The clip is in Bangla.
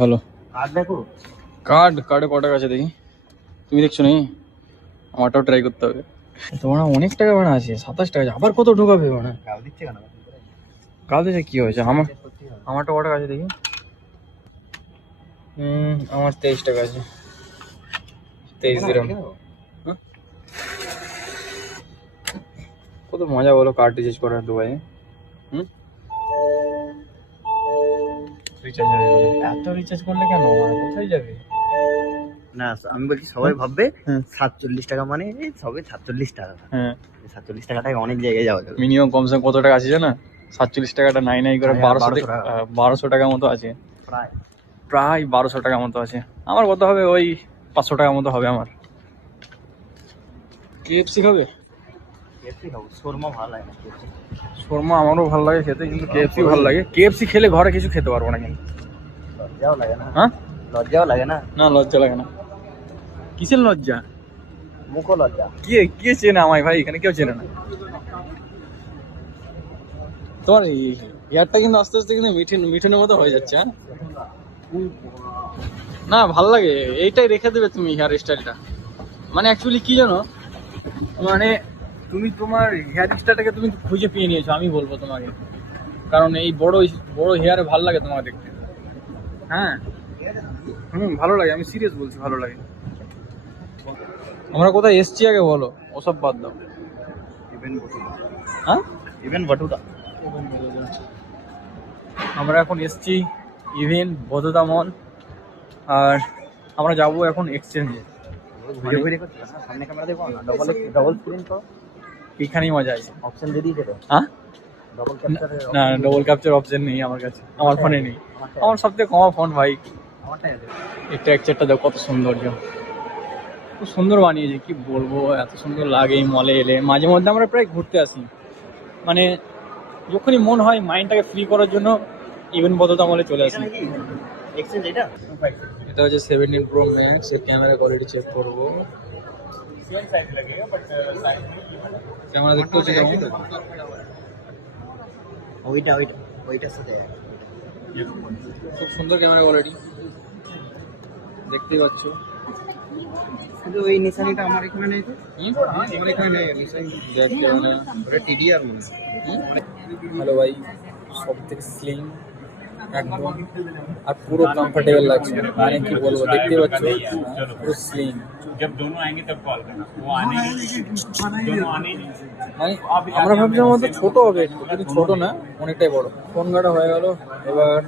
ভালো। কার্ডে কটা আছে দেখি, তুমি দেখছো নাকি? আমারটাও ট্রাই করতে হবে। তোমার অনেক টাকা ভাড়া আছে, 27 টাকা আছে। আবার কত ঢোকাবে মানে? গাল দিচ্ছে কি হয়েছে? আমারটা কটা আছে দেখি। আমার 23 টাকা আছে, 23 দিরাম। কত মজা বলো কার্ড রিচার্জ করার দুবাইয়ে। রিচার্জ হয়ে যাবে। এত রিচার্জ করলে কেন, কোথায় যাবে? না আমি বলছি সবাই ভাববে 47 টাকা মানে এই সবে 47 টাকা। হ্যাঁ 47 টাকাটায় অনেক জায়গায় যাওয়া যাবে। মিনিমাম কমসে কম কত টাকা আছে জানো? 47 টাকাটা নাই করে 1200 টাকা মতো আছে, প্রায় 1200 টাকা মতো আছে। আমার কত হবে, ওই 500 টাকা মতো হবে আমার। KFC খাবে? KFC খাবো, শর্মা ভালো লাগে না KFC। শর্মা আমারও ভালো লাগে খেতে, কিন্তু KFC ভালো লাগে। KFC খেলে ঘরে কিছু খেতে পারবো না কিন্তু। লজ্জাও লাগে না? হ্যাঁ লজ্জাও লাগে না? না লজ্জা লাগে না। কিসের লজ্জা? মুখও লজ্জা। কে চেনে আমায় ভাই? এখানে কেউ চেনে না। তোমার হেয়ারটা কিন্তু আস্তে আস্তে কিন্তু মিঠুনের মতো হয়ে যাচ্ছে। হ্যাঁ না ভাল লাগে, এইটাই রেখে দেবে তুমি হেয়ার স্টাইলটা। মানে অ্যাকচুয়ালি কি জানো, মানে তুমি তোমার হেয়ার স্টাইলটাকে তুমি খুঁজে পেয়ে নিয়েছো আমি বলবো তোমাকে। কারণ এই বড় হেয়ারে ভালো লাগে তোমাকে দেখতে। হ্যাঁ ভালো লাগে, আমি সিরিয়াস বলছি, ভালো লাগে। আমরা কোথায় এসছি আগে বলো, ওসব বাদ দাও। হ্যাঁ ইভেন বটুটা। আমরা এখন এসছি ইভেন বদোদা মল, আর আমরা যাবো এখন এক্সচেঞ্জে। সামনে ক্যামেরা দেখো না, ডবল স্ক্রিন করো, এখানেই মজা আছে। অপশন দিয়ে দিয়েছে তো? হ্যাঁ ডবল ক্যাপচার? না ডবল ক্যাপচার অপশন নেই আমার কাছে, আমার ফোনে নেই। আমার সবথেকে কমা ফোন ভাই। আমারটাই আছে। এই টেক্সচারটা দেখো কত সৌন্দর্য, খুব সুন্দর বানিয়েছে, কি বলবো, এত সুন্দর লাগে এই মলে এলে। মাঝে মধ্যে আমরা প্রায় ঘুরতে আসি, মানে যখনই মন হয় মাইন্ডটাকে ফ্রি করার জন্য ইভেন বদোদা মলে চলে আসি। এক্সচেঞ্জ এটা? এটা হচ্ছে 17 Pro Max, এর ক্যামেরা কোয়ালিটি চেক করবো। ক্যামেরা দেখতে হচ্ছে কেমন? ওইটার সাথে খুব সুন্দর ক্যামেরা কোয়ালিটি, দেখতেই পাচ্ছ। শুধু ওই নিশানিটা আমার এখানে নেই তো? আমার এখানে নেই নিশানি। ওটা TDR মনে হয়। হ্যালো ভাই, সব থেকে স্লিম একদম, আর পুরো কমফোর্টেবল লাগছে। মানে কি বলবো, দেখতে পাচ্ছ পুরো স্লিম। মানে আমরা ভাবছিলাম হয়তো ছোট হবে একটু, কিন্তু ছোট না, অনেকটাই বড়। ফোন গাড়া হয়ে গেল। এবার